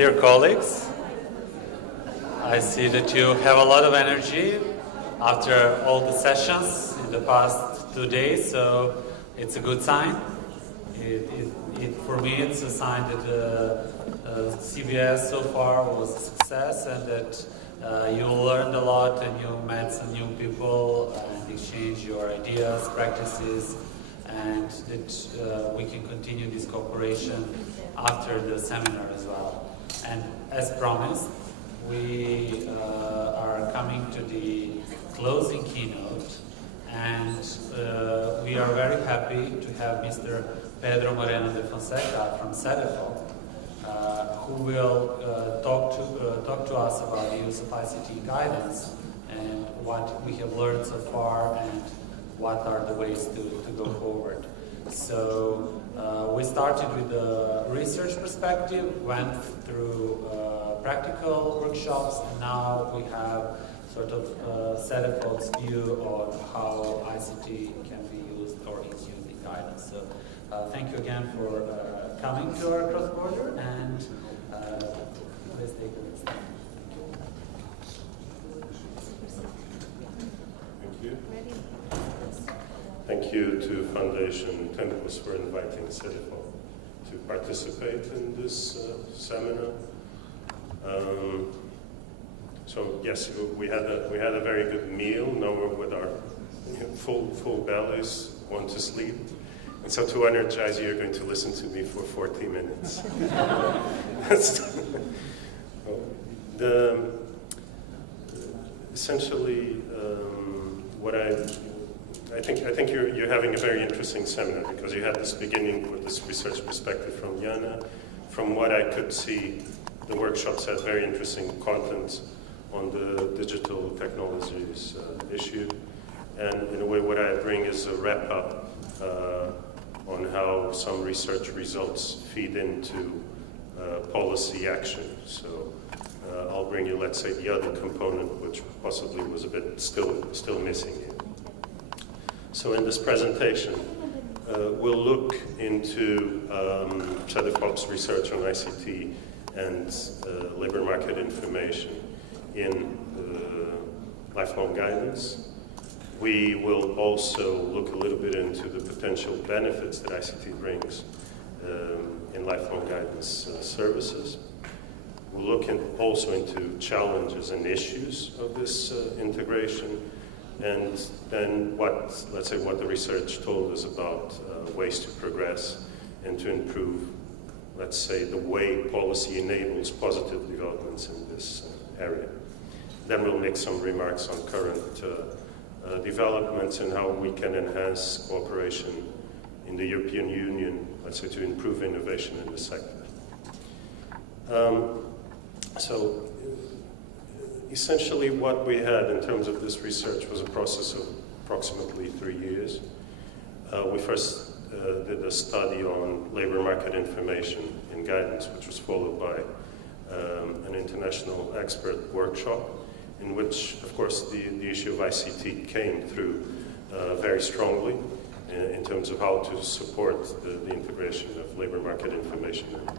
Dear colleagues, I see that you have a lot of energy after all the sessions in the past 2 days, so it's a good sign. For me, it's a sign that CBS so far was a success and that you learned a lot and you met some new people and exchanged your ideas, practices, and that we can continue this cooperation after the seminar as well. And as promised, we are coming to the closing keynote, and we are very happy to have Mr. Pedro Moreno de Fonseca from CEDEFOP, who will talk to us about the use of ICT guidance and what we have learned so far and what are the ways to go forward. So we started with the research perspective, went through practical workshops, and now we have sort of CEDEFOP's view on how ICT can be used or is used in guidance. So thank you again for coming to our cross-border, and let's take the next step. Thank you. Thank you to Foundation Tempus for inviting CEDEFOP to participate in this seminar. So yes, we had a very good meal. Now we're with our full bellies, want to sleep. And so to energize you, you're going to listen to me for 40 minutes. Essentially, what I think you're having a very interesting seminar because you had this beginning with this research perspective from Jana. From what I could see, the workshops had very interesting content on the digital technologies issue. And in a way, what I bring is a wrap-up on how some research results feed into policy action. So I'll bring you, let's say, the other component, which possibly was a bit still missing here. So in this presentation, we'll look into CEDEFOP's research on ICT and labor market information in lifelong guidance. We will also look a little bit into the potential benefits that ICT brings in lifelong guidance services. We'll look also into challenges and issues of this integration, and then what the research told us about ways to progress and to improve, let's say, the way policy enables positive developments in this area. Then we'll make some remarks on current developments and how we can enhance cooperation in the European Union, let's say, to improve innovation in the sector. So essentially what we had in terms of this research was a process of approximately 3 years. We first did a study on labor market information in guidance, which was followed by an international expert workshop, in which, of course, the issue of ICT came through very strongly in terms of how to support the integration of labor market information and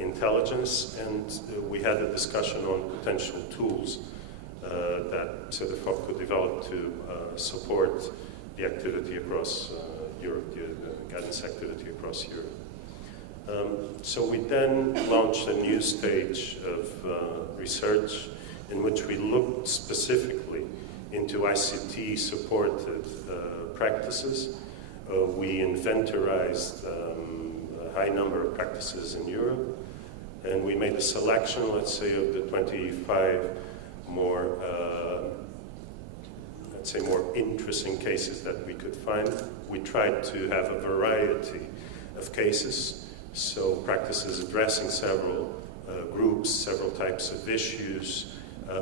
intelligence, and we had a discussion on potential tools that CEDEFOP could develop to support the activity across Europe, the guidance activity across Europe. So we then launched a new stage of research in which we looked specifically into ICT supported practices. We inventorized a high number of practices in Europe, and we made a selection, let's say, of the 25 more, let's say, more interesting cases that we could find. We tried to have a variety of cases, so practices addressing several groups, several types of issues,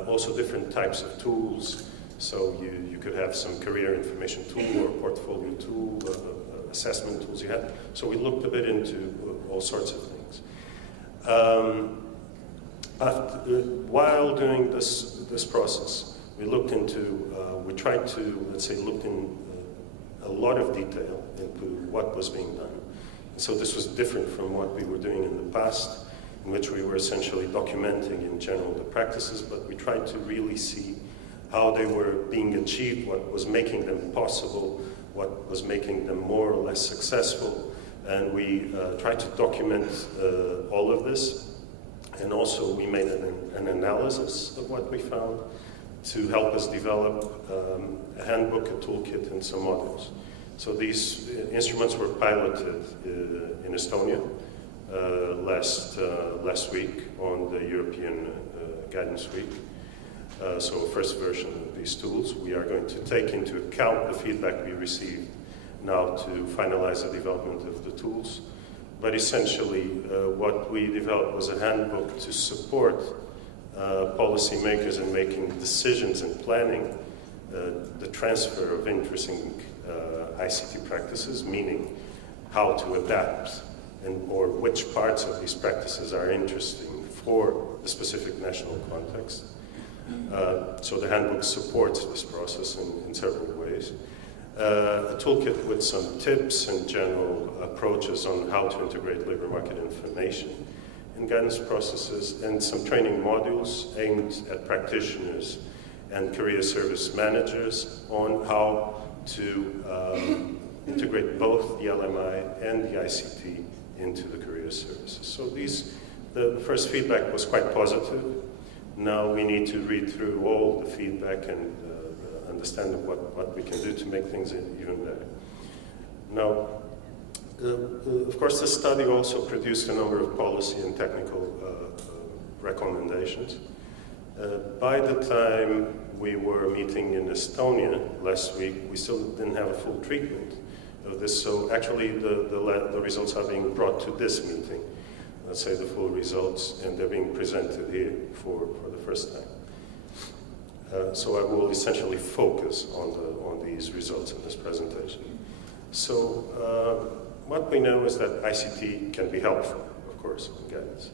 also different types of tools. So you could have some career information tool or portfolio tool, assessment tools you had. So we looked a bit into all sorts of things. While doing this process, we tried to, let's say, look in a lot of detail into what was being done. So this was different from what we were doing in the past, in which we were essentially documenting in general the practices, but we tried to really see how they were being achieved, what was making them possible, what was making them more or less successful, and we tried to document all of this. And also we made an analysis of what we found to help us develop a handbook, a toolkit, and some modules. So these instruments were piloted in Estonia last week on the European Guidance Week. So a first version of these tools. We are going to take into account the feedback we received now to finalize the development of the tools. But essentially, what we developed was a handbook to support policymakers in making decisions and planning the transfer of interesting ICT practices, meaning how to adapt or which parts of these practices are interesting for the specific national context. So the handbook supports this process in several ways. A toolkit with some tips and general approaches on how to integrate labor market information in guidance processes, and some training modules aimed at practitioners and career service managers on how to integrate both the LMI and the ICT into the career services. So the first feedback was quite positive. Now we need to read through all the feedback and understand what we can do to make things even better. Now, of course, the study also produced a number of policy and technical recommendations. By the time we were meeting in Estonia last week, we still didn't have a full treatment of this, so actually the results are being brought to this meeting, let's say the full results, and they're being presented here for the first time. So I will essentially focus on these results in this presentation. So what we know is that ICT can be helpful, of course, in guidance.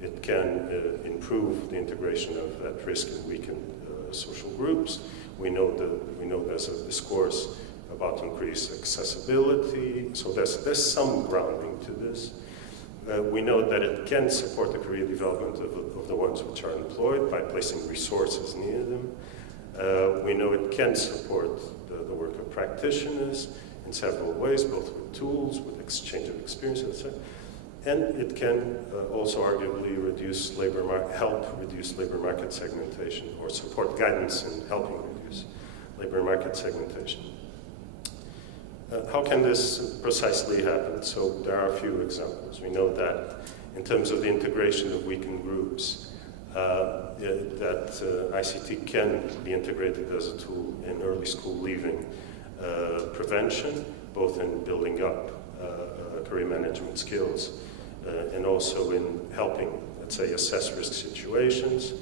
It can improve the integration of at-risk and weakened social groups. We know there's a discourse about increased accessibility, so there's some grounding to this. We know that it can support the career development of the ones which are employed by placing resources near them. We know it can support the work of practitioners in several ways, both with tools, with exchange of experience, etc. And it can also arguably help reduce labor market segmentation, or support guidance in helping reduce labor market segmentation. How can this precisely happen? So there are a few examples. We know that in terms of the integration of weakened groups, that ICT can be integrated as a tool in early school leaving prevention, both in building up career management skills and also in helping, let's say, assess risk situations.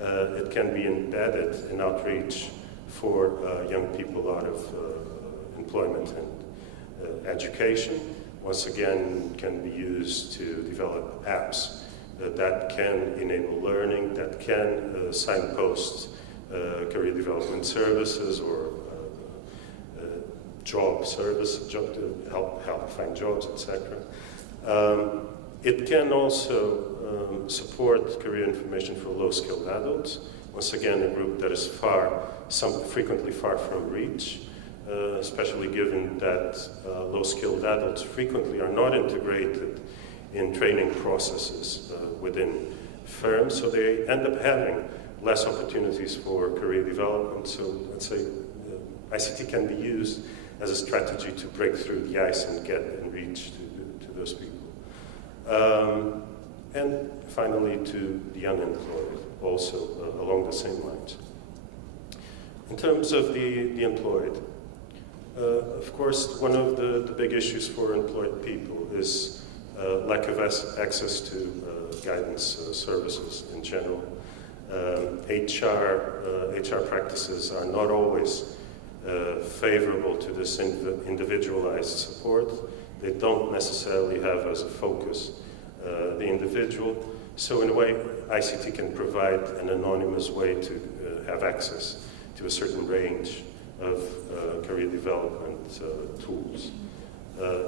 It can be embedded in outreach for young people out of employment and education. Once again, can be used to develop apps that can enable learning, that can signpost career development services or job to help find jobs, etc. It can also support career information for low-skilled adults. Once again, a group that is frequently far from reach, especially given that low-skilled adults frequently are not integrated in training processes within firms, so they end up having less opportunities for career development. So let's say ICT can be used as a strategy to break through the ice and get and reach to those people. And finally, to the unemployed, also along the same lines. In terms of the employed, of course, one of the big issues for employed people is lack of access to guidance services in general. HR practices are not always favorable to this individualized support. They don't necessarily have as a focus the individual. So in a way, ICT can provide an anonymous way to have access to a certain range of career development tools.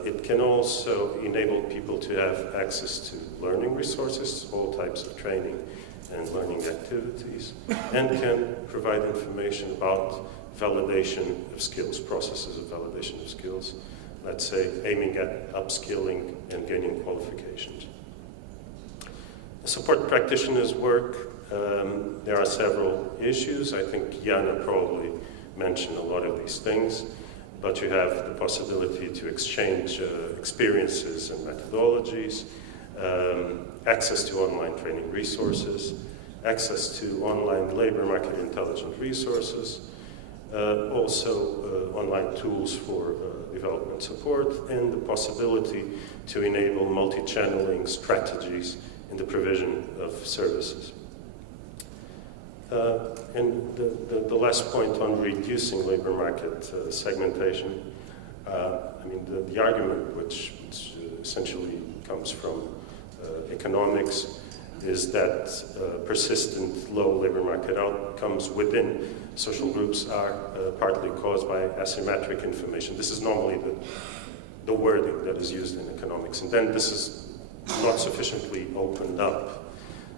It can also enable people to have access to learning resources, all types of training and learning activities, and can provide information about validation of skills, processes of validation of skills, let's say aiming at upskilling and gaining qualifications. Support practitioners' work, there are several issues. I think Jana probably mentioned a lot of these things, but you have the possibility to exchange experiences and methodologies, access to online training resources, access to online labor market intelligence resources, also online tools for development support, and the possibility to enable multi-channeling strategies in the provision of services. And the last point on reducing labor market segmentation, I mean, the argument which essentially comes from economics is that persistent low labor market outcomes within social groups are partly caused by asymmetric information. This is normally the wording that is used in economics, and then this is not sufficiently opened up.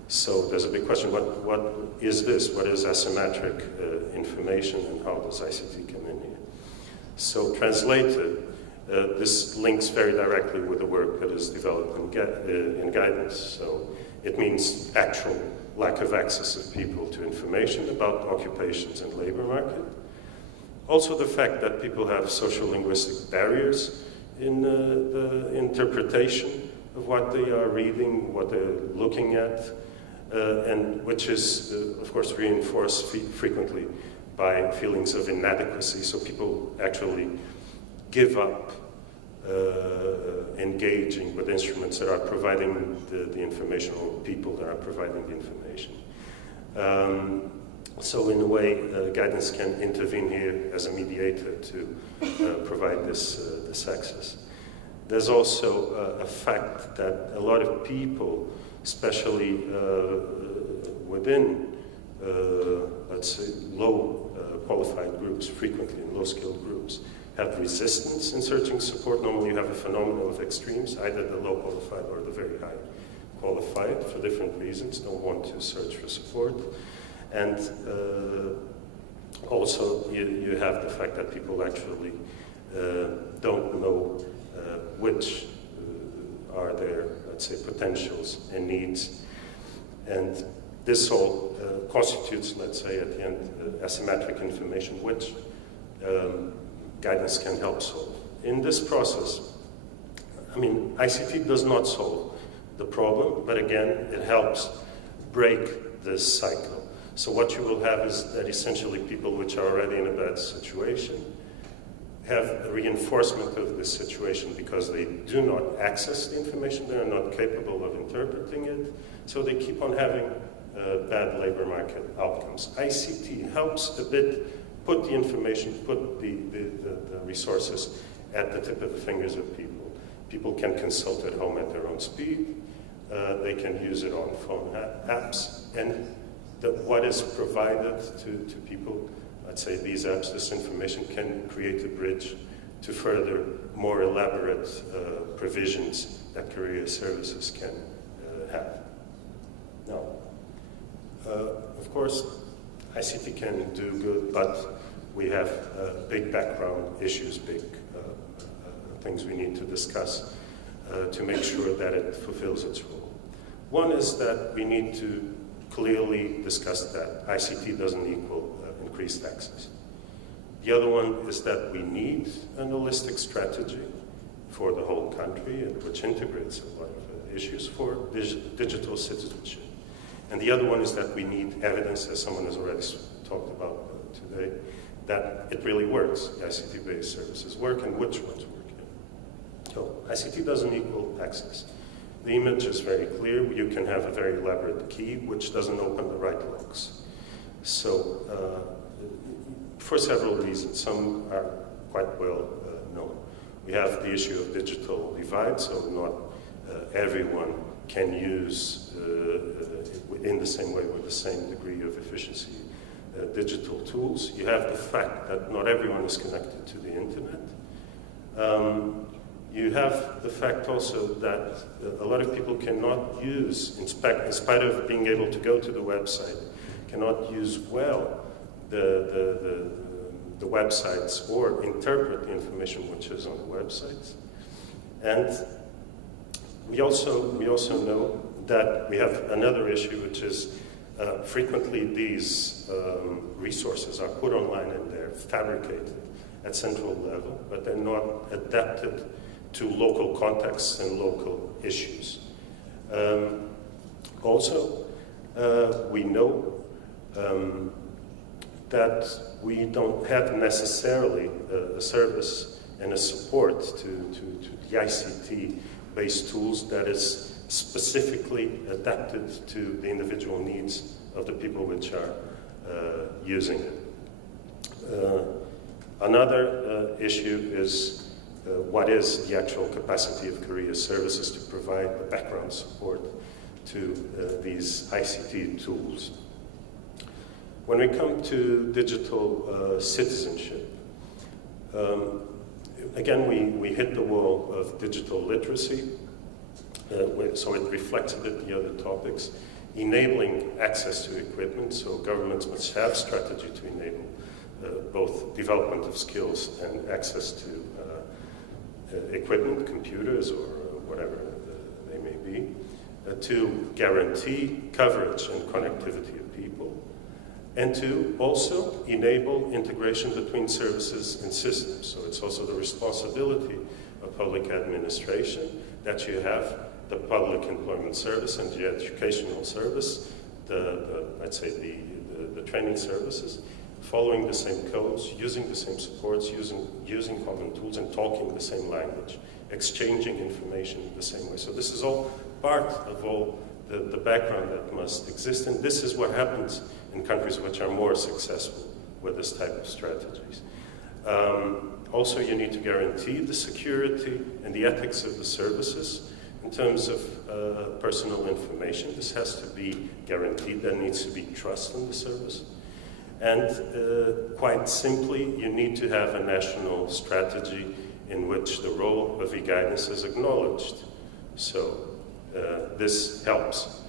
So there's a big question, what is this? What is asymmetric information, and how does ICT come in here? So translated, this links very directly with the work that is developed in guidance. So it means actual lack of access of people to information about occupations and labor market. Also the fact that people have social linguistic barriers in the interpretation of what they are reading, what they're looking at, and which is, of course, reinforced frequently by feelings of inadequacy. So people actually give up engaging with instruments that are providing the information, or people that are providing the information. So in a way, guidance can intervene here as a mediator to provide this access. There's also a fact that a lot of people, especially within, let's say, low qualified groups, frequently in low-skilled groups, have resistance in searching support. Normally you have a phenomenon of extremes, either the low qualified or the very high qualified, for different reasons, don't want to search for support. And also you have the fact that people actually don't know which are their, let's say, potentials and needs. And this all constitutes, let's say, at the end, asymmetric information, which guidance can help solve. In this process, I mean, ICT does not solve the problem, but again, it helps break this cycle. So what you will have is that essentially people which are already in a bad situation have a reinforcement of this situation because they do not access the information, they are not capable of interpreting it, so they keep on having bad labor market outcomes. ICT helps a bit put the information, put the resources at the tip of the fingers of people. People can consult at home at their own speed, they can use it on phone apps, and what is provided to people, let's say these apps, this information can create a bridge to further, more elaborate provisions that career services can have. Now, of course, ICT can do good, but we have big background issues, big things we need to discuss to make sure that it fulfills its role. One is that we need to clearly discuss that ICT doesn't equal increased access. The other one is that we need an holistic strategy for the whole country, which integrates a lot of issues for digital citizenship. And the other one is that we need evidence, as someone has already talked about today, that it really works, ICT-based services work, and which ones work. So ICT doesn't equal access. The image is very clear. You can have a very elaborate key which doesn't open the right locks. So for several reasons, some are quite well known. We have the issue of digital divide, so not everyone can use in the same way with the same degree of efficiency digital tools. You have the fact that not everyone is connected to the internet. you have the fact also that a lot of people cannot use, in spite of being able to go to the website, cannot use well the websites or interpret the information which is on the websites. And we also know that we have another issue, which is frequently these resources are put online and they're fabricated at central level, but they're not adapted to local contexts and local issues. Also, we know that we don't have necessarily a service and a support to the ICT-based tools that is specifically adapted to the individual needs of the people which are using it. Another issue is what is the actual capacity of Korea's services to provide the background support to these ICT tools. When we come to digital citizenship, again, we hit the wall of digital literacy, so it reflects a bit the other topics. Enabling access to equipment, so governments must have strategy to enable both development of skills and access to equipment, computers, or whatever they may be, to guarantee coverage and connectivity of people, and to also enable integration between services and systems. So it's also the responsibility of public administration that you have the public employment service and the educational service, let's say the training services, following the same codes, using the same supports, using common tools, and talking the same language, exchanging information in the same way. So this is all part of all the background that must exist, and this is what happens in countries which are more successful with this type of strategies. Also, you need to guarantee the security and the ethics of the services in terms of personal information. This has to be guaranteed. There needs to be trust in the service. And quite simply, you need to have a national strategy in which the role of e-guidance is acknowledged. So this helps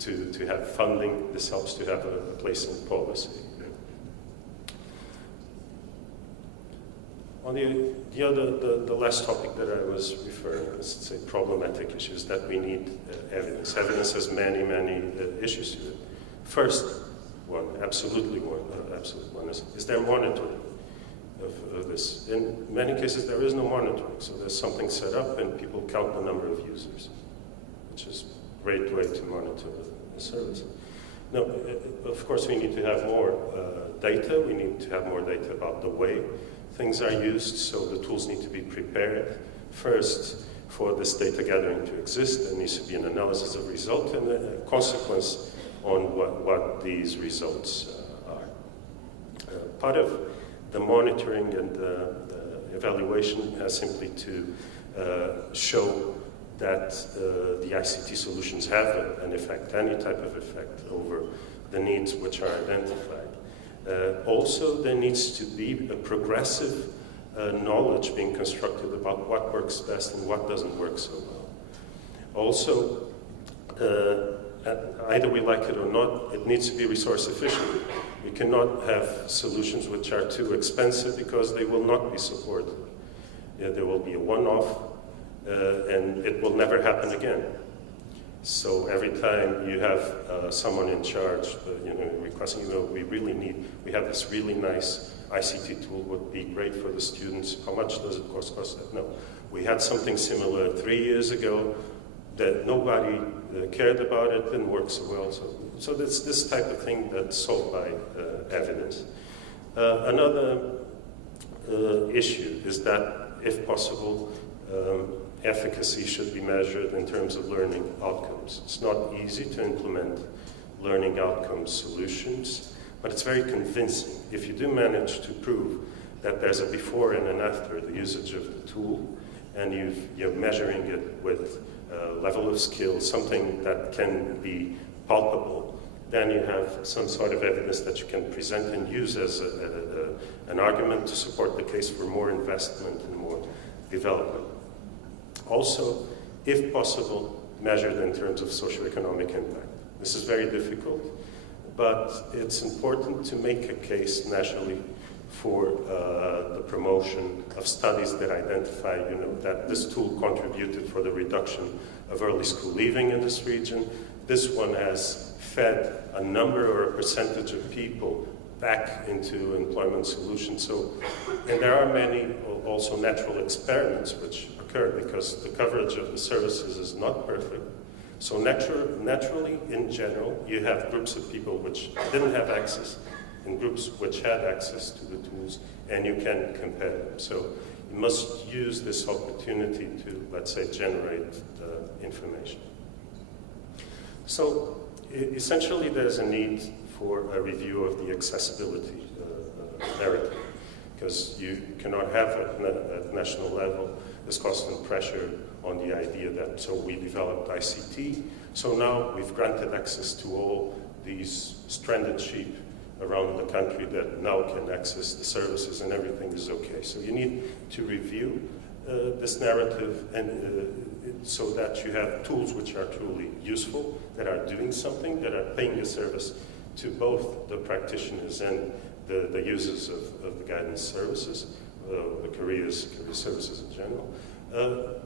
to have funding, this helps to have a place in policy. On the last topic that I was referring to, let's say problematic issues, that we need evidence. Evidence has many, many issues to it. First one, absolute one is there monitoring of this? In many cases, there is no monitoring, so there's something set up and people count the number of users, which is a great way to monitor the service. No, of course, we need to have more data. We need to have more data about the way things are used, so the tools need to be prepared. First, for this data gathering to exist, there needs to be an analysis of result and a consequence on what these results are. Part of the monitoring and the evaluation has simply to show that the ICT solutions have an effect, any type of effect over the needs which are identified. Also, there needs to be a progressive knowledge being constructed about what works best and what doesn't work so well. Also, either we like it or not, it needs to be resource efficient. We cannot have solutions which are too expensive because they will not be supported. There will be a one-off and it will never happen again. So every time you have someone in charge, requesting, we have this really nice ICT tool, would be great for the students. How much does it cost that? No. We had something similar 3 years ago that nobody cared about it, didn't work so well. So that's this type of thing that's solved by evidence. Another issue is that, if possible, efficacy should be measured in terms of learning outcomes. It's not easy to implement learning outcomes solutions, but it's very convincing. If you do manage to prove that there's a before and an after the usage of the tool, and you're measuring it with level of skill, something that can be palpable, then you have some sort of evidence that you can present and use as an argument to support the case for more investment and more development. also, if possible, measured in terms of socioeconomic impact. This is very difficult, but it's important to make a case nationally for the promotion of studies that identify, that this tool contributed for the reduction of early school leaving in this region. This one has fed a number or a percentage of people back into employment solutions. And there are many also natural experiments which occur because the coverage of the services is not perfect. So naturally, in general, you have groups of people which didn't have access and groups which had access to the tools, and you can compare them. So you must use this opportunity to, let's say, generate the information. So essentially, there's a need for a review of the accessibility narrative, because you cannot have at national level this constant pressure on the idea that, so we developed ICT, so now we've granted access to all these stranded sheep around the country that now can access the services and everything is okay. So you need to review this narrative and so that you have tools which are truly useful, that are doing something, that are paying a service to both the practitioners and the users of the guidance services, the career services in general.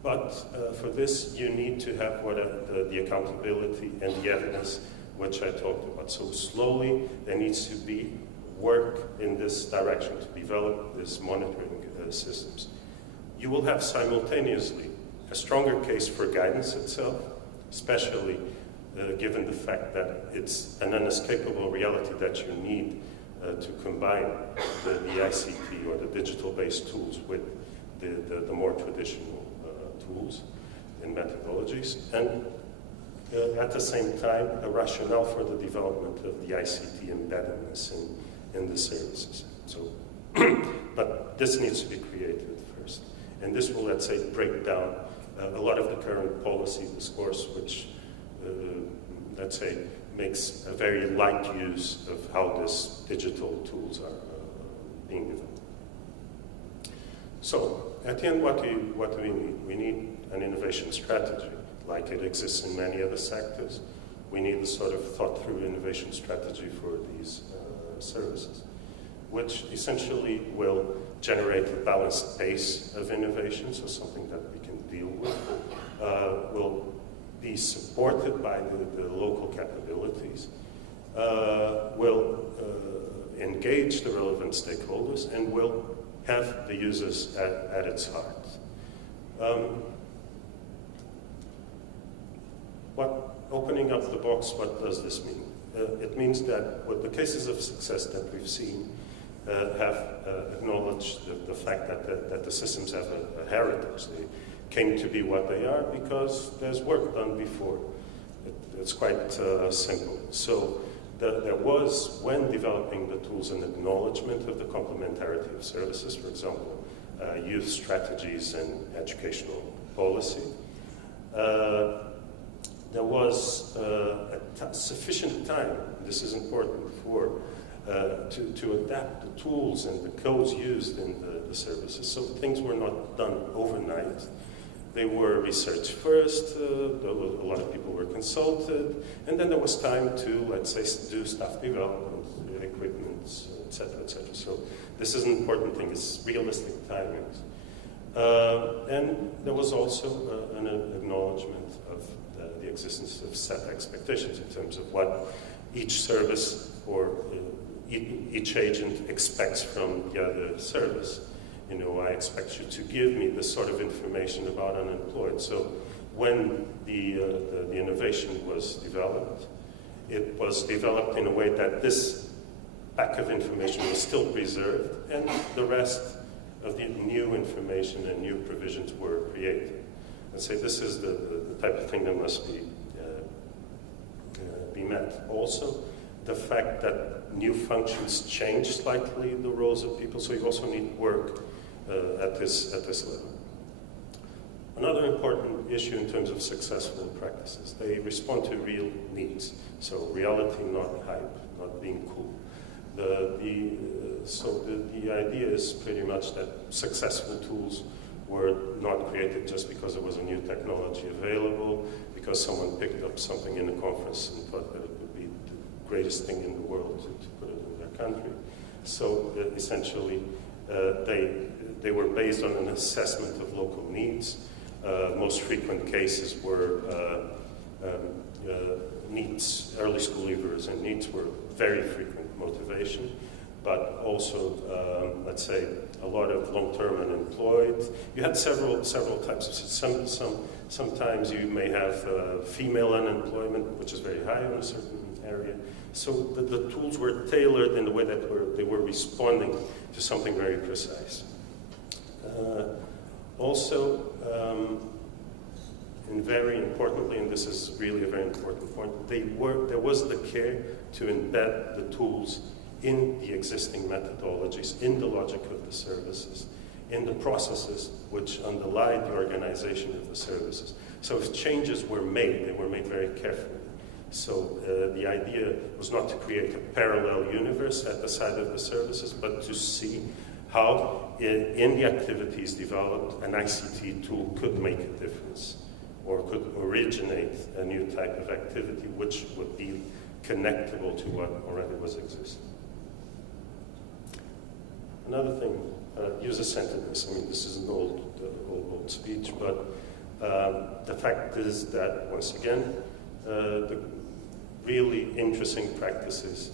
But for this, you need to have the accountability and the evidence which I talked about. So slowly, there needs to be work in this direction to develop this monitoring systems. You will have simultaneously a stronger case for guidance itself, especially given the fact that it's an unescapable reality that you need to combine the ICT or the digital-based tools with the more traditional tools and methodologies, and at the same time, a rationale for the development of the ICT embeddedness in the services. So, but this needs to be created first. And this will, let's say, break down a lot of the current policy discourse, which, let's say, makes a very light use of how these digital tools are being developed. So, at the end, what do we need? We need an innovation strategy, like it exists in many other sectors. We need a sort of thought-through innovation strategy for these services, which essentially will generate a balanced pace of innovation, so something that we can deal with, will be supported by the local capabilities, will engage the relevant stakeholders, and will have the users at its heart. Opening up the box, what does this mean? It means that the cases of success that we've seen have acknowledged the fact that the systems have a heritage. They came to be what they are because there's work done before. It's quite simple. So there was, when developing the tools, an acknowledgement of the complementarity of services, for example, youth strategies and educational policy. There was sufficient time, this is important, to adapt the tools and the codes used in the services. So things were not done overnight. They were researched first, a lot of people were consulted, and then there was time to, let's say, do staff development, equipment, etc., etc. So this is an important thing, it's realistic timings. And there was also an acknowledgement of the existence of set expectations in terms of what each service or each agent expects from the other service. You know, I expect you to give me this sort of information about unemployed. So when the innovation was developed, it was developed in a way that this pack of information was still preserved, and the rest of the new information and new provisions were created. And say this is the type of thing that must be met. Also, the fact that new functions change slightly the roles of people, so you also need work at this level. Another important issue in terms of successful practices, they respond to real needs. So reality, not hype, not being cool. So the idea is pretty much that successful tools were not created just because there was a new technology available, because someone picked up something in a conference and thought that it would be the greatest thing in the world to put it in their country. So essentially, they were based on an assessment of local needs. Most frequent cases were needs, early school leavers and needs were very frequent motivation, but also, let's say, a lot of long-term unemployed. You had several types of, sometimes you may have female unemployment, which is very high in a certain area. So the tools were tailored in the way that they were responding to something very precise. Also, and very importantly, and this is really a very important point, there was the care to embed the tools in the existing methodologies, in the logic of the services, in the processes which underlie the organization of the services. So if changes were made, they were made very carefully. So the idea was not to create a parallel universe at the side of the services, but to see how in the activities developed, an ICT tool could make a difference, or could originate a new type of activity which would be connectable to what already was existing. Another thing, user-centeredness. I mean, this is an old speech, but the fact is that, once again, the really interesting practices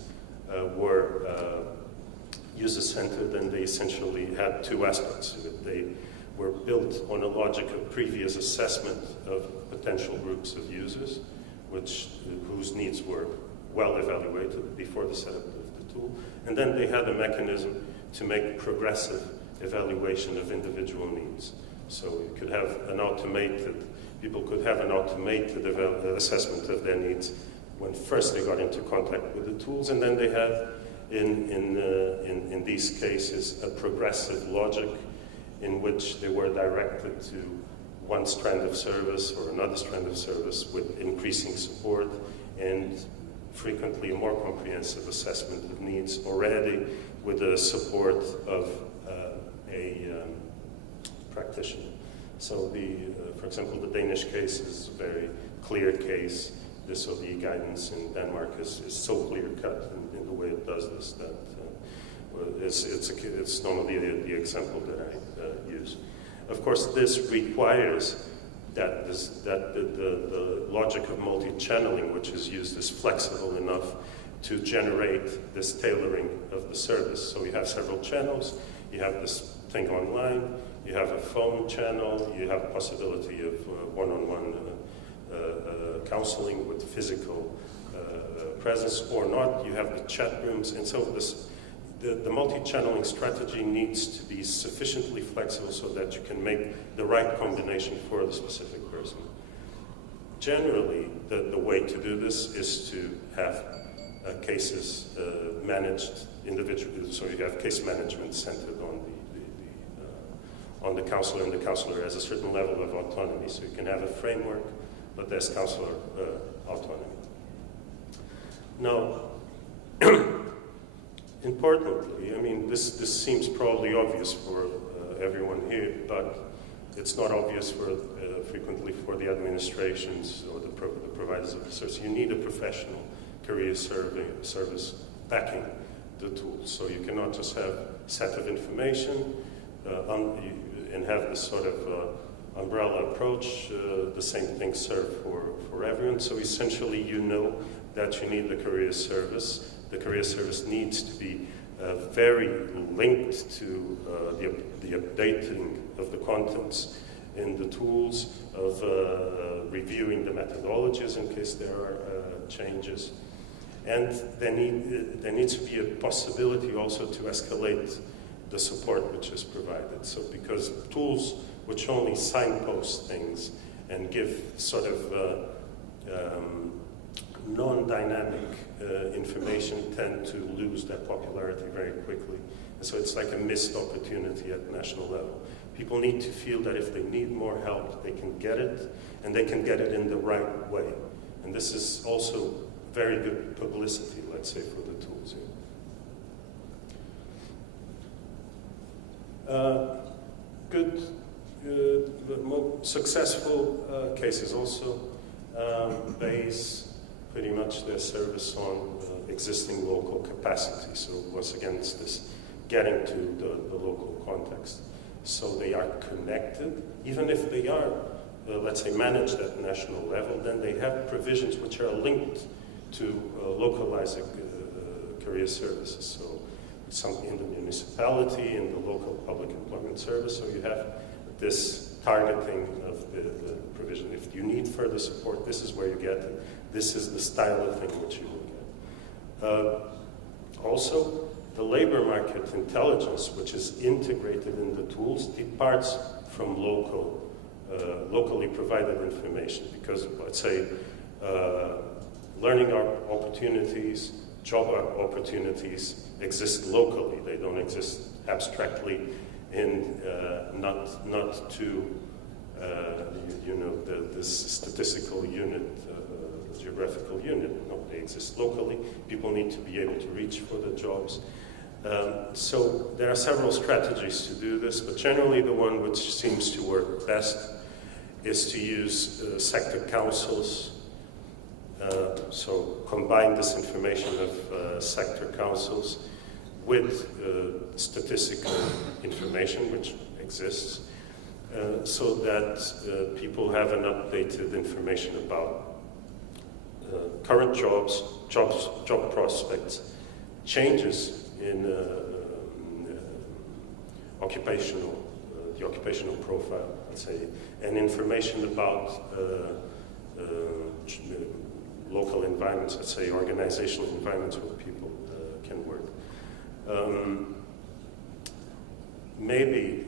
were user-centered, and they essentially had two aspects to it. They were built on a logic of previous assessment of potential groups of users, whose needs were well evaluated before the setup of the tool. And then they had a mechanism to make progressive evaluation of individual needs. So you could have people could have an automated assessment of their needs when first they got into contact with the tools, and then they had, in these cases, a progressive logic in which they were directed to one strand of service or another strand of service with increasing support and frequently a more comprehensive assessment of needs, already with the support of a practitioner. So for example, the Danish case is a very clear case. This of the Euroguidance in Denmark is so clear-cut in the way it does this that it's normally the example that I use. Of course, this requires that the logic of multi-channeling, which is used, is flexible enough to generate this tailoring of the service. So you have several channels, you have this thing online, you have a phone channel, you have possibility of one-on-one counseling with physical presence or not, you have the chat rooms, and so the multi-channeling strategy needs to be sufficiently flexible so that you can make the right combination for the specific person. Generally, the way to do this is to have cases managed individually, so you have case management centered on the counselor, and the counselor has a certain level of autonomy, so you can have a framework, but there's counselor autonomy. Now, importantly, I mean, this seems probably obvious for everyone here, but it's not obvious frequently for the administrations or the providers of the service. You need a professional career service backing the tools. So you cannot just have a set of information and have this sort of umbrella approach, the same thing served for everyone. So essentially, you know that you need the career service. The career service needs to be very linked to the updating of the contents in the tools, of reviewing the methodologies in case there are changes. And there needs to be a possibility also to escalate the support which is provided. So because tools which only signpost things and give sort of non-dynamic information tend to lose their popularity very quickly. And so it's like a missed opportunity at national level. People need to feel that if they need more help, they can get it, and they can get it in the right way. And this is also very good publicity, let's say, for the tools. Good the most successful cases also base pretty much their service on existing local capacity. So once again, it's this getting to the local context. So they are connected, even if they are, let's say, managed at national level, then they have provisions which are linked to localizing career services. So some in the municipality, in the local public employment service, so you have this targeting of the provision. If you need further support, this is where you get it. This is the style of thing which you will get. Also, the labor market intelligence, which is integrated in the tools, departs from locally provided information, because, let's say, learning opportunities, job opportunities exist locally. They don't exist abstractly in not to this statistical unit, geographical unit. No, they exist locally. People need to be able to reach for the jobs. So there are several strategies to do this, but generally the one which seems to work best is to use sector councils. So combine this information of sector councils with statistical information which exists, so that people have an updated information about current jobs, job prospects, changes in the occupational profile, let's say, and information about local environments, let's say organizational environments where people can work. Maybe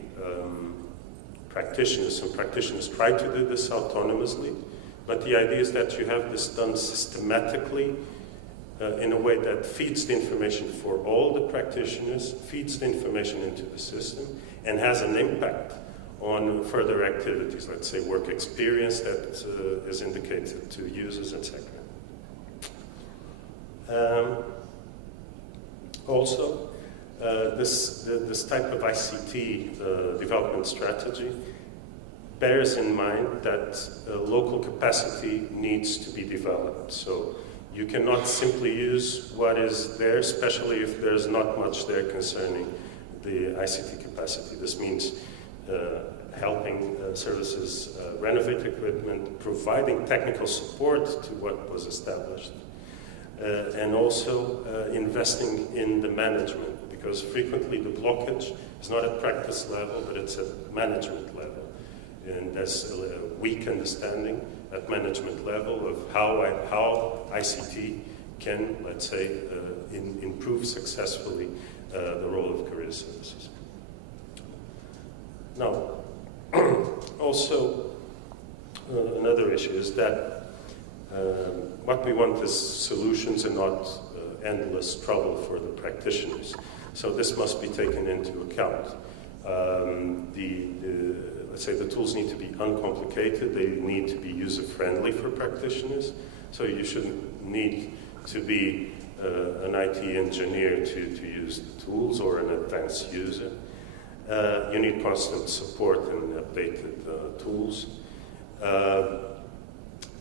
some practitioners try to do this autonomously, but the idea is that you have this done systematically in a way that feeds the information for all the practitioners, feeds the information into the system, and has an impact on further activities, let's say work experience that is indicated to users, etc. Also, this type of ICT development strategy bears in mind that local capacity needs to be developed. So you cannot simply use what is there, especially if there's not much there concerning the ICT capacity. This means helping services renovate equipment, providing technical support to what was established, and also investing in the management, because frequently the blockage is not at practice level, but it's at management level. And there's a weak understanding at management level of how ICT can, let's say, improve successfully the role of career services. Now, also another issue is that what we want is solutions and not endless trouble for the practitioners. So this must be taken into account. Let's say the tools need to be uncomplicated, they need to be user-friendly for practitioners, so you shouldn't need to be an IT engineer to use the tools or an advanced user. You need constant support and updated tools.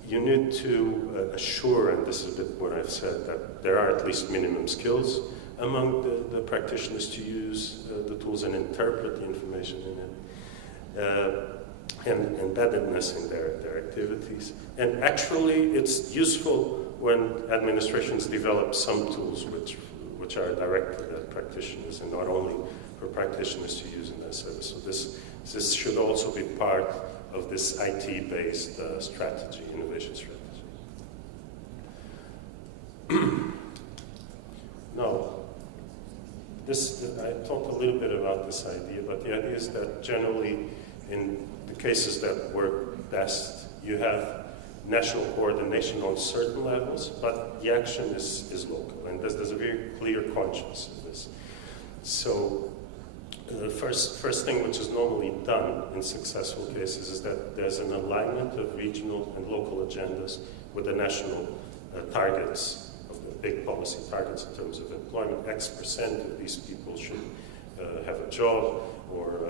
You need to assure, and this is a bit what I've said, that there are at least minimum skills among the practitioners to use the tools and interpret the information in it. And embeddedness in their activities. And actually, it's useful when administrations develop some tools which are directed at practitioners and not only for practitioners to use in their service. So this should also be part of this IT-based strategy, innovation strategy. Now, I talked a little bit about this idea, but the idea is that generally, in the cases that work best, you have national coordination on certain levels, but the action is local, and there's a very clear conscience of this. So the first thing which is normally done in successful cases is that there's an alignment of regional and local agendas with the national targets, of the big policy targets in terms of employment. X% of these people should have a job, or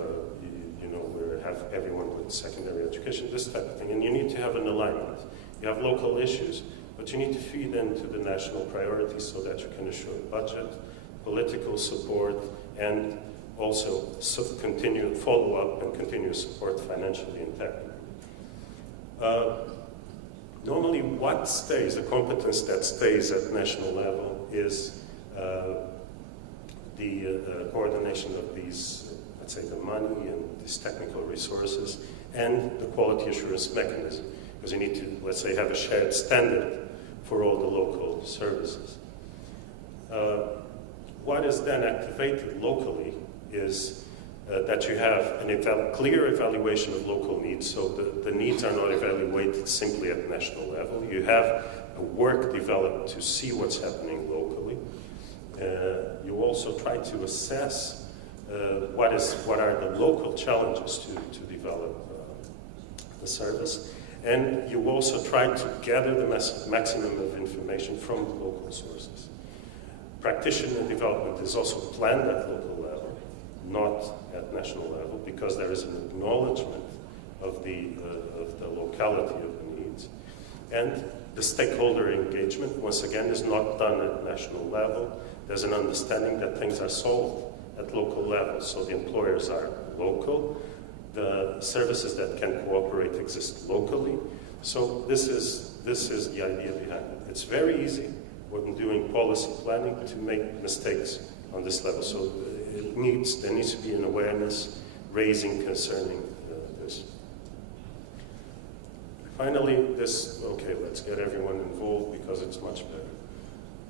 we're have everyone with secondary education, this type of thing. And you need to have an alignment. You have local issues, but you need to feed into the national priorities so that you can assure budget, political support, and also continued follow-up and continuous support financially and technically. Normally what stays, the competence that stays at national level is the coordination of these, let's say, the money and these technical resources and the quality assurance mechanism, because you need to, let's say, have a shared standard for all the local services. What is then activated locally is that you have a clear evaluation of local needs, so the needs are not evaluated simply at national level. You have a work developed to see what's happening locally. You also try to assess what are the local challenges to develop the service, and you also try to gather the maximum of information from the local sources. Practitioner development is also planned at local level, not at national level, because there is an acknowledgement of the locality of the needs. And the stakeholder engagement, once again, is not done at national level. There's an understanding that things are solved at local level, so the employers are local, the services that can cooperate exist locally. So this is the idea behind it. It's very easy when doing policy planning to make mistakes on this level. So there needs to be an awareness raising concerning this. Finally, let's get everyone involved because it's much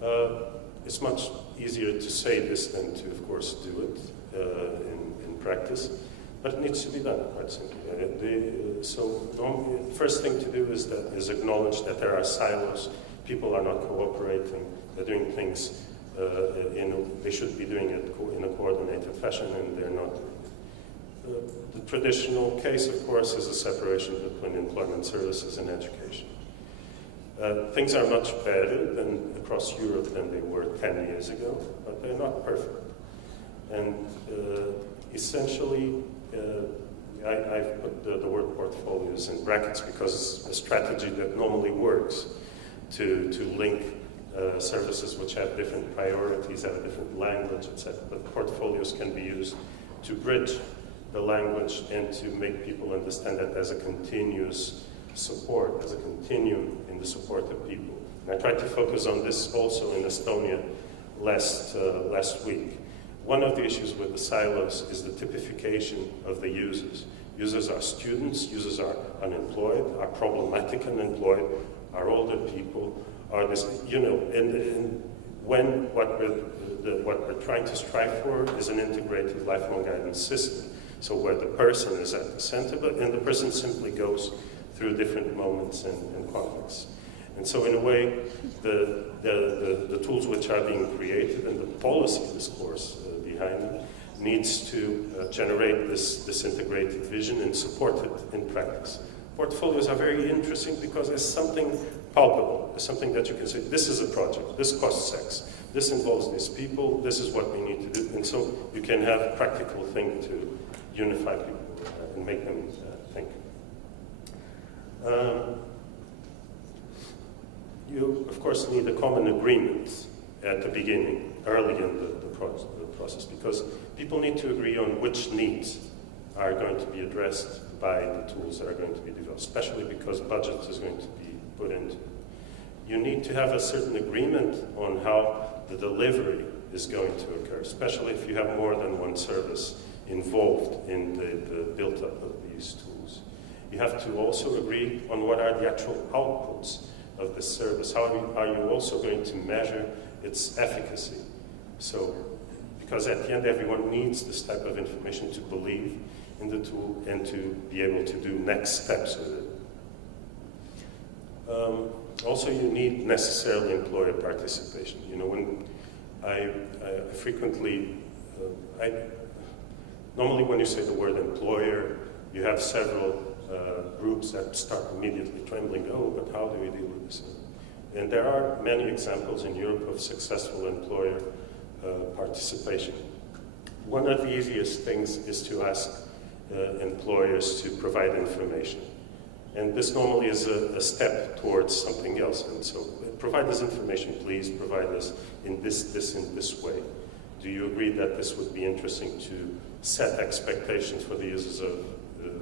better. It's much easier to say this than to, of course, do it in practice, but it needs to be done, quite simply. First thing to do is acknowledge that there are silos. People are not cooperating. They're doing things they should be doing it in a coordinated fashion, and they're not. The traditional case, of course, is a separation between employment services and education. Things are much better across Europe than they were 10 years ago, but they're not perfect. And essentially, I've put the word portfolios in brackets because it's a strategy that normally works to link services which have different priorities, have a different language, etc. But portfolios can be used to bridge the language and to make people understand that there's a continuous support, there's a continuum in the support of people. And I tried to focus on this also in Estonia last week. One of the issues with the silos is the typification of the users. Users are students, users are unemployed, are problematic unemployed, are older people, are this, and when what we're trying to strive for is an integrated lifelong guidance system. So where the person is at the center, and the person simply goes through different moments and conflicts. And so in a way, the tools which are being created and the policy discourse behind them needs to generate this integrated vision and support it in practice. Portfolios are very interesting because there's something palpable, there's something that you can say, this is a project, this costs X, this involves these people, this is what we need to do. And so you can have a practical thing to unify people and make them think. You, of course, need a common agreement at the beginning, early in the process, because people need to agree on which needs are going to be addressed by the tools that are going to be developed, especially because budget is going to be put into it. You need to have a certain agreement on how the delivery is going to occur, especially if you have more than one service involved in the build-up of these tools. You have to also agree on what are the actual outputs of the service. How are you also going to measure its efficacy? So, because at the end everyone needs this type of information to believe in the tool and to be able to do next steps with it. Also, you need necessarily employer participation. You know, when I frequently, normally when you say the word employer, you have several groups that start immediately trembling. Oh, but how do we deal with this? And there are many examples in Europe of successful employer participation. One of the easiest things is to ask employers to provide information. And this normally is a step towards something else. And so provide us information, please, provide us in this way. Do you agree that this would be interesting to set expectations for the users of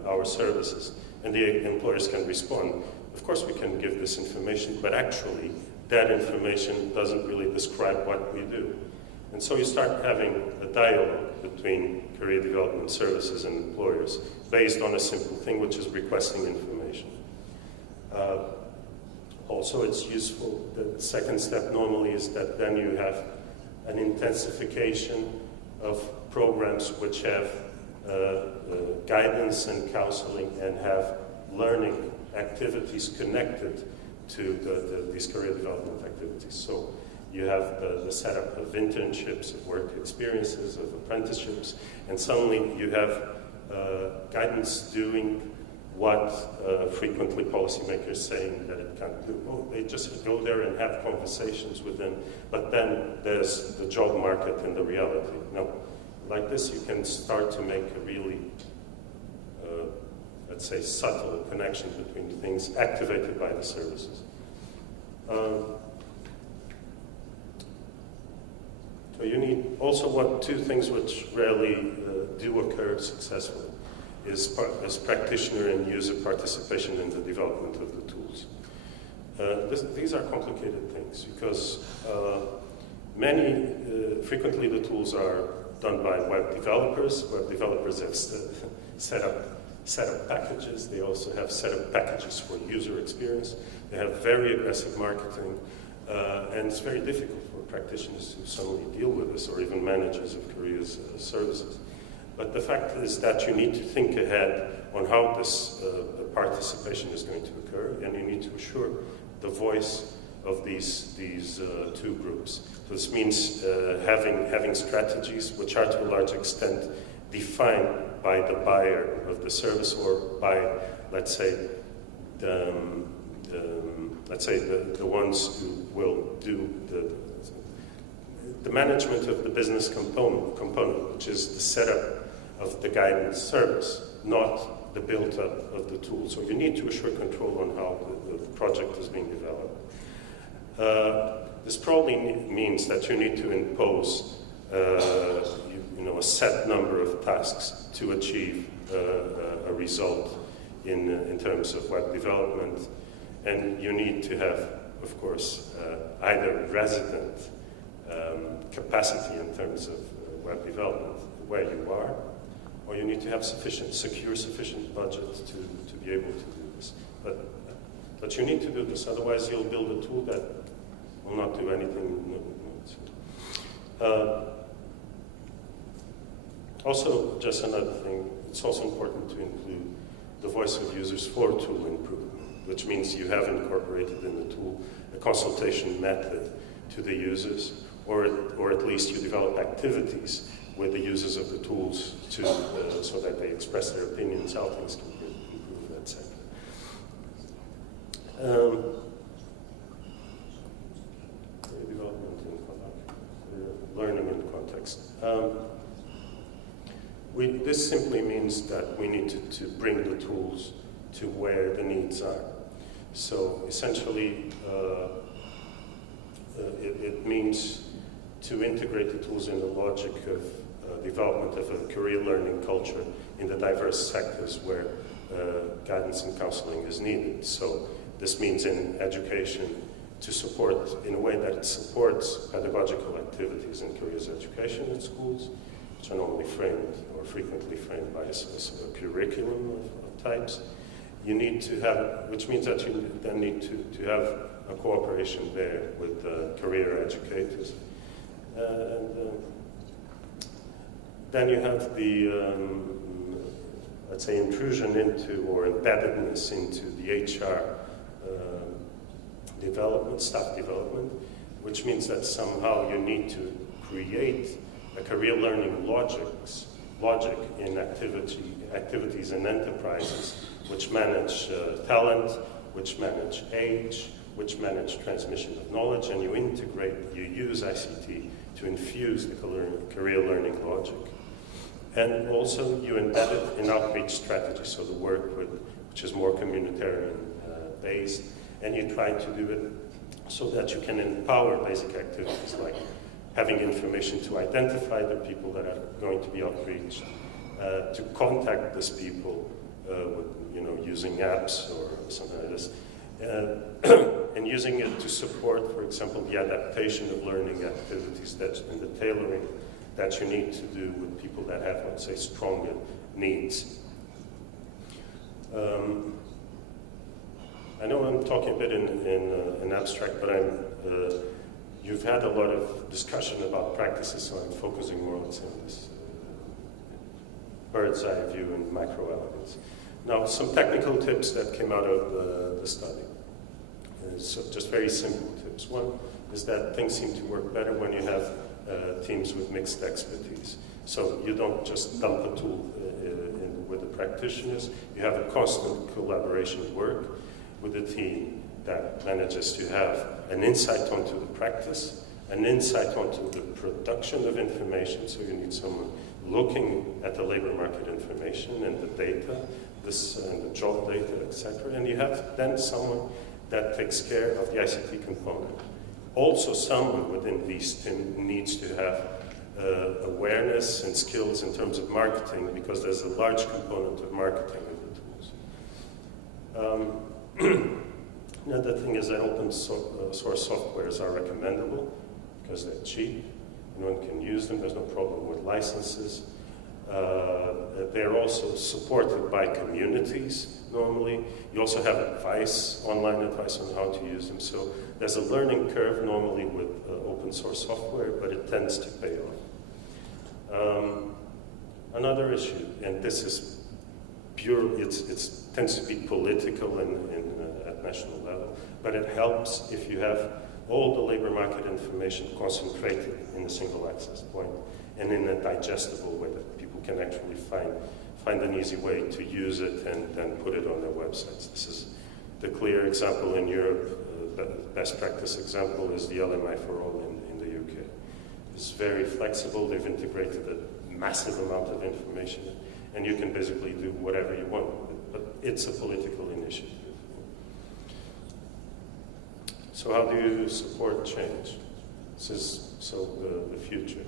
our services? And the employers can respond, of course we can give this information, but actually that information doesn't really describe what we do. And so you start having a dialogue between career development services and employers based on a simple thing, which is requesting information. Also, it's useful, the second step normally is that then you have an intensification of programs which have guidance and counseling and have learning activities connected to these career development activities. So you have the setup of internships, of work experiences, of apprenticeships, and suddenly you have guidance doing what frequently policymakers saying that it can't do. Oh, they just go there and have conversations with them, but then there's the job market and the reality. No, like this you can start to make a really, let's say, subtle connection between things activated by the services. So you need also two things which rarely do occur successfully is practitioner and user participation in the development of the tools. These are complicated things because frequently the tools are done by web developers. Web developers have set up packages. They also have set up packages for user experience. They have very aggressive marketing, and it's very difficult for practitioners to suddenly deal with this, or even managers of careers services. But the fact is that you need to think ahead on how this participation is going to occur, and you need to assure the voice of these two groups. So this means having strategies which are to a large extent defined by the buyer of the service, or by, let's say, the ones who will do the management of the business component, which is the setup of the guidance service, not the build-up of the tool. So you need to assure control on how the project is being developed. This probably means that you need to impose a set number of tasks to achieve a result in terms of web development. And you need to have, of course, either resident capacity in terms of web development where you are, or you need to have sufficient budget to be able to do this. But you need to do this, otherwise you'll build a tool that will not do anything. Also, just another thing, it's also important to include the voice of users for tool improvement, which means you have incorporated in the tool a consultation method to the users, or at least you develop activities with the users of the tools so that they express their opinions, how things can improve, etc. Development in learning in context. This simply means that we need to bring the tools to where the needs are. So essentially, it means to integrate the tools in the logic of development of a career learning culture in the diverse sectors where guidance and counseling is needed. So this means in education to support, in a way that it supports pedagogical activities in careers education in schools, which are normally framed or frequently framed by a curriculum of types. You need to have, which means that you then need to have a cooperation there with career educators. Then you have the, let's say, intrusion into or embeddedness into the HR development, staff development, which means that somehow you need to create a career learning logic in activities and enterprises which manage talent, which manage age, which manage transmission of knowledge, and you use ICT to infuse the career learning logic. And also you embed it in outreach strategy, so the work which is more communitarian based, and you try to do it so that you can empower basic activities like having information to identify the people that are going to be outreached, to contact these people with, using apps or something like this, and using it to support, for example, the adaptation of learning activities and the tailoring that you need to do with people that have, let's say, stronger needs. I know I'm talking a bit in abstract, but you've had a lot of discussion about practices, so I'm focusing more on this bird's eye view and micro elements. Now, some technical tips that came out of the study. So just very simple tips. One is that things seem to work better when you have teams with mixed expertise. So you don't just dump a tool with the practitioners. You have a constant collaboration work with a team that manages to have an insight onto the practice, an insight onto the production of information. So you need someone looking at the labor market information and the data, and the job data, etc. And you have then someone that takes care of the ICT component. Also, someone within these teams needs to have awareness and skills in terms of marketing, because there's a large component of marketing in the tools. Another thing is that open source softwares are recommendable because they're cheap. Anyone can use them. There's no problem with licenses. They're also supported by communities normally. You also have advice, online advice on how to use them. So there's a learning curve normally with open source software, but it tends to pay off. Another issue, and this is pure, it tends to be political at national level, but it helps if you have all the labor market information concentrated in a single access point and in a digestible way that people can actually find an easy way to use it and then put it on their websites. This is the clear example in Europe. The best practice example is the LMI for All in the UK. It's very flexible. They've integrated a massive amount of information, and you can basically do whatever you want with it. But it's a political initiative. So how do you support change? This is the future.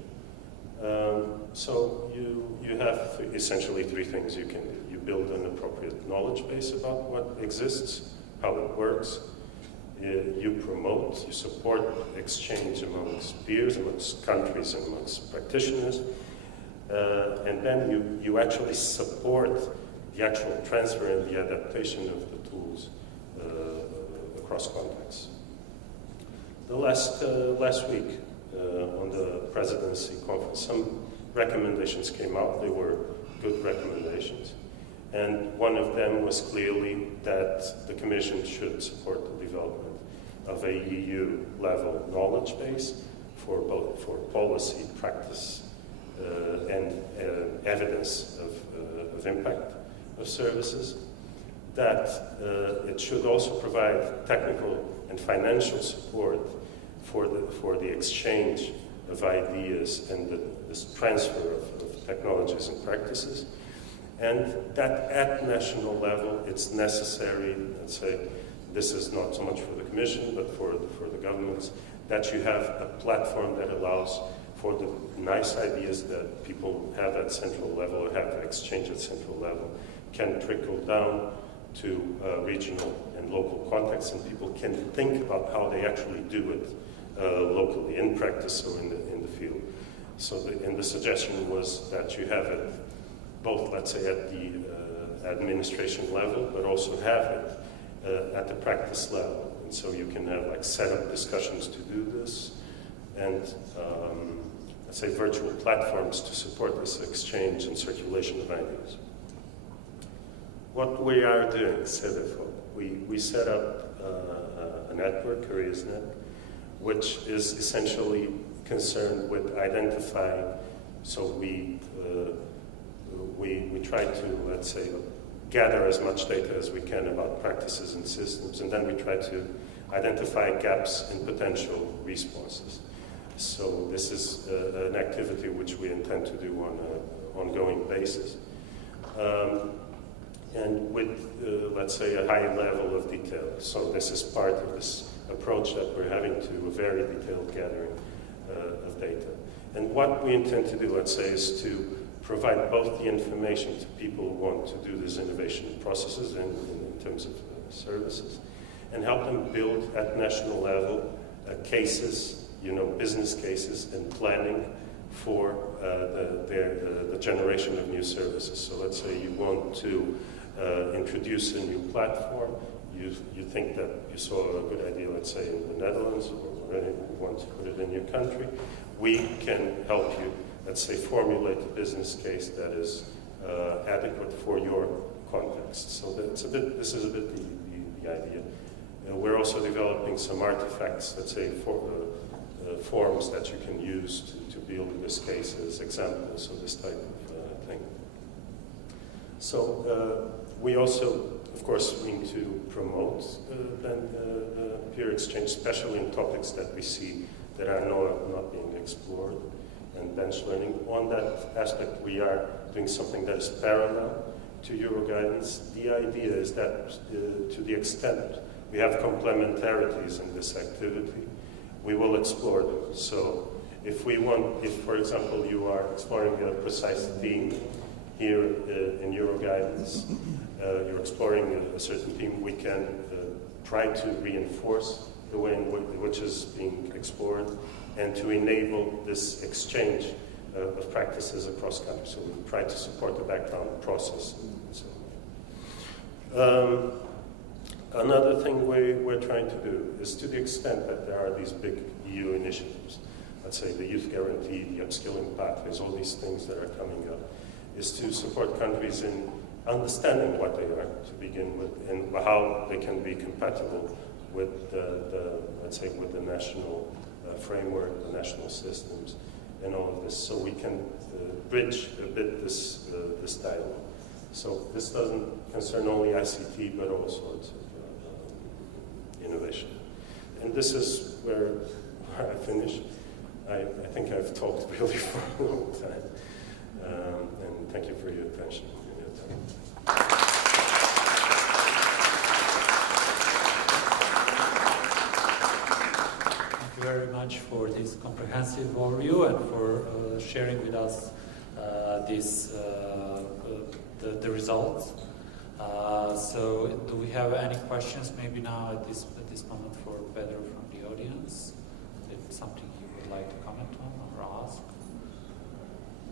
So you have essentially three things you can do. You build an appropriate knowledge base about what exists, how it works. You promote, you support exchange amongst peers, amongst countries, and amongst practitioners. And then you actually support the actual transfer and the adaptation of the tools across contexts. The last week on the presidency conference, some recommendations came out. They were good recommendations. And one of them was clearly that the Commission should support the development of a EU-level knowledge base for policy, practice, and evidence of impact of services. That it should also provide technical and financial support for the exchange of ideas and this transfer of technologies and practices. And that at national level, it's necessary, let's say, this is not so much for the Commission, but for the governments, that you have a platform that allows for the nice ideas that people have at central level, or have exchange at central level, can trickle down to regional and local contexts, and people can think about how they actually do it locally, in practice or in the field. So the suggestion was that you have it both, let's say, at the administration level, but also have it at the practice level. And so you can have like set up discussions to do this, and let's say virtual platforms to support this exchange and circulation of ideas. What we are doing, CEDEFOP, we set up a network, CareersNet, which is essentially concerned with identifying, so we try to, let's say, gather as much data as we can about practices and systems, and then we try to identify gaps in potential responses. So this is an activity which we intend to do ongoing basis. And with, let's say, a high level of detail. So this is part of this approach that we're having to a very detailed gathering of data. And what we intend to do, let's say, is to provide both the information to people who want to do these innovation processes in terms of services, and help them build at national level cases, business cases and planning for the generation of new services. So let's say you want to introduce a new platform, you think that you saw a good idea, let's say in the Netherlands, or you want to put it in your country, we can help you, let's say, formulate a business case that is adequate for your context. So this is a bit the idea. We're also developing some artifacts, let's say, forms that you can use to build this case as examples of this type of thing. So we also, of course, need to promote peer exchange, especially in topics that we see that are not being explored, and bench learning. On that aspect, we are doing something that is parallel to Euroguidance. The idea is that to the extent we have complementarities in this activity, we will explore them. So if for example, you are exploring a precise theme here in Euroguidance, you're exploring a certain theme, we can try to reinforce the way in which is being explored and to enable this exchange of practices across countries. So we try to support the background process. So, another thing we're trying to do is, to the extent that there are these big EU initiatives, let's say the Youth Guarantee, the upskilling pathways, all these things that are coming up, is to support countries in understanding what they are to begin with and how they can be compatible with let's say, with the national framework, the national systems, and all of this, so we can bridge a bit this dialogue. So this doesn't concern only ICT, but all sorts of innovation. And this is where I finish. I think I've talked really for a long time. And thank you for your attention and your time. Thank you very much for this comprehensive overview and for sharing with us the results. So, do we have any questions maybe now at this moment for Pedro from the audience? If something you would like to comment on or ask,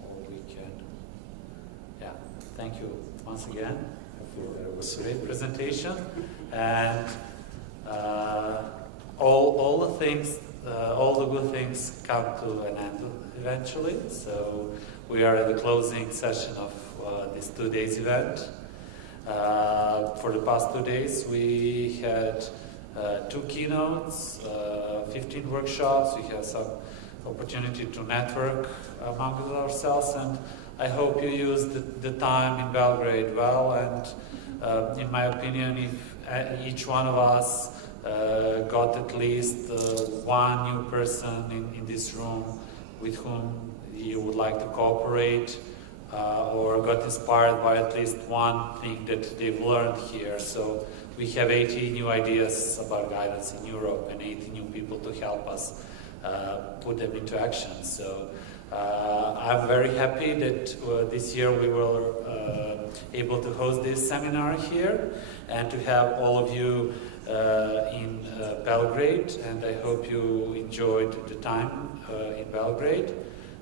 or we can. Yeah, thank you once again for a great presentation, and all the things, all the good things come to an end eventually. So we are at the closing session of this 2 days event. For the past 2 days, we had 2 keynotes, 15 workshops. We had some opportunity to network among ourselves, and I hope you used the time in Belgrade well. And in my opinion, if each one of us got at least one new person in this room with whom you would like to cooperate, or got inspired by at least one thing that they've learned here. So we have 80 new ideas about guidance in Europe and 80 new people to help us put them into action. So I'm very happy that this year we were able to host this seminar here and to have all of you in Belgrade, and I hope you enjoyed the time in Belgrade.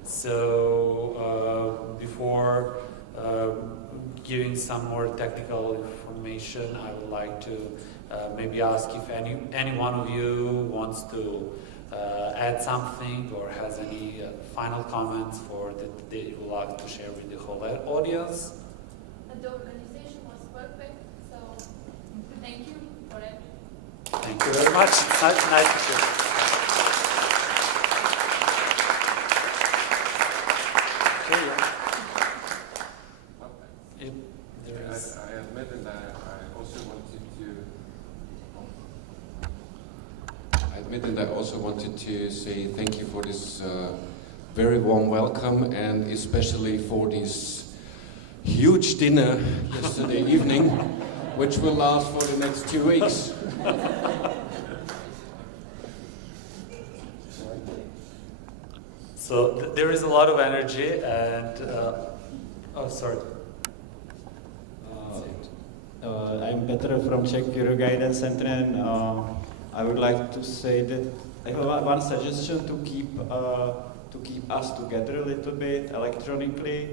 So before giving some more technical information, I would like to maybe ask if any one of you wants to add something or has any final comments for that they would like to share with the whole audience. The organization was perfect, so thank you for it. Thank you very much. It's nice to hear. I admit that I also wanted to say thank you for this very warm welcome, and especially for this huge dinner yesterday evening, which will last for the next 2 weeks. So there is a lot of energy, and oh, sorry. I'm Pedro from Czech Euroguidance Center, and I would like to say that I have one suggestion to keep us together a little bit electronically,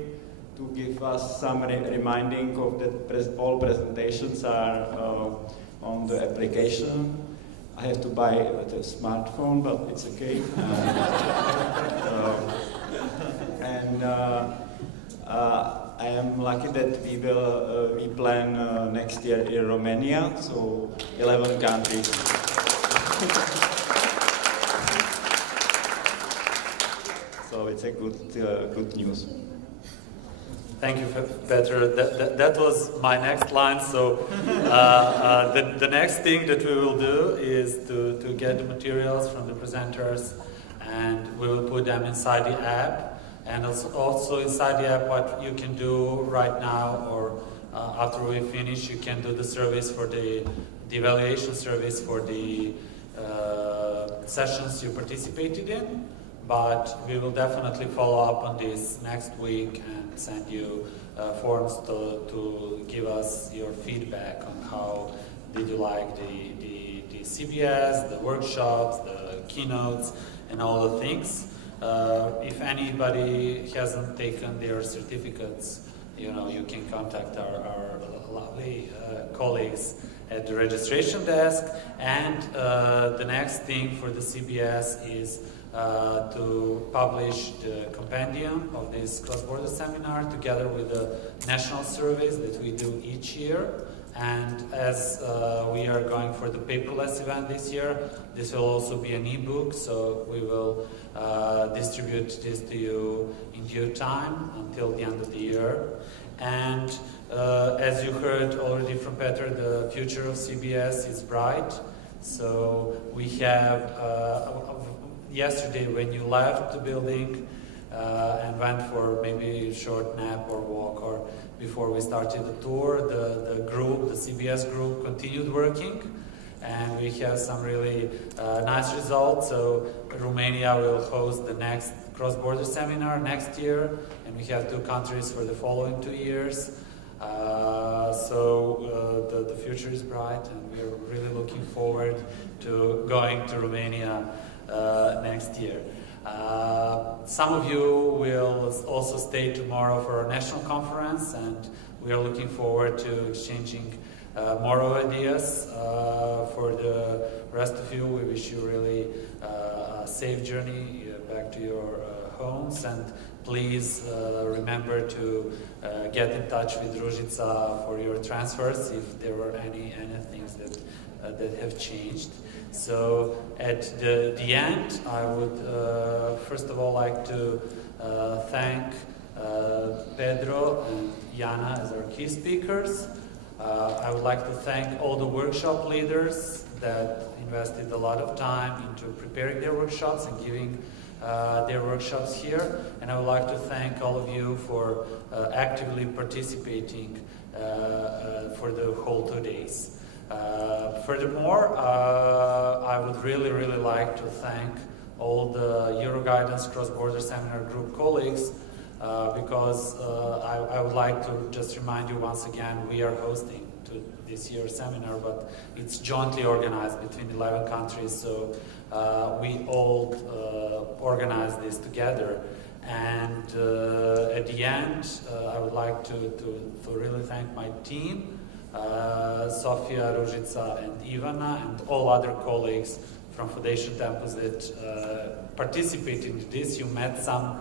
to give us some reminding of that all presentations are on the application. I have to buy a smartphone, but it's okay. I am lucky that we plan next year in Romania, so 11 countries. So it's a good news. Thank you, Pedro. That was my next line. So the next thing that we will do is to get the materials from the presenters, and we will put them inside the app. And also inside the app, what you can do right now, or after we finish, you can do the service for the evaluation service for the sessions you participated in. But we will definitely follow up on this next week and send you forms to give us your feedback on how did you like the CBS, the workshops, the keynotes, and all the things. If anybody hasn't taken their certificates, you can contact our lovely colleagues at the registration desk. And the next thing for the CBS is to publish the compendium of this cross-border seminar together with the national surveys that we do each year. And as we are going for the paperless event this year, this will also be an ebook, so we will distribute this to you in due time until the end of the year. And as you heard already from Pedro, the future of CBS is bright. So we have, yesterday when you left the building and went for maybe a short nap or walk, or before we started the tour, the CBS group continued working, and we have some really nice results. So Romania will host the next cross-border seminar next year, and we have 2 countries for the following 2 years. So the future is bright, and we're really looking forward to going to Romania next year. Some of you will also stay tomorrow for our national conference, and we are looking forward to exchanging more ideas. For the rest of you, we wish you really a safe journey back to your homes, and please remember to get in touch with Ružica for your transfers if there were any things that have changed. So at the end, I would first of all like to thank Pedro and Jana as our key speakers. I would like to thank all the workshop leaders that invested a lot of time into preparing their workshops and giving their workshops here. And I would like to thank all of you for actively participating for the whole 2 days. Furthermore, I would really like to thank all the Euroguidance cross-border seminar group colleagues because I would like to just remind you once again, we are hosting this year's seminar, but it's jointly organized between 11 countries, so we all organize this together. And at the end, I would like to really thank my team, Sofia, Ružica, and Ivana, and all other colleagues from Foundation Tempus that participated in this. You met some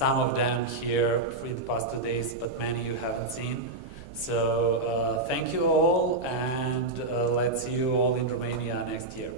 of them here for the past 2 days, but many you haven't seen. So thank you all, and let's see you all in Romania next year.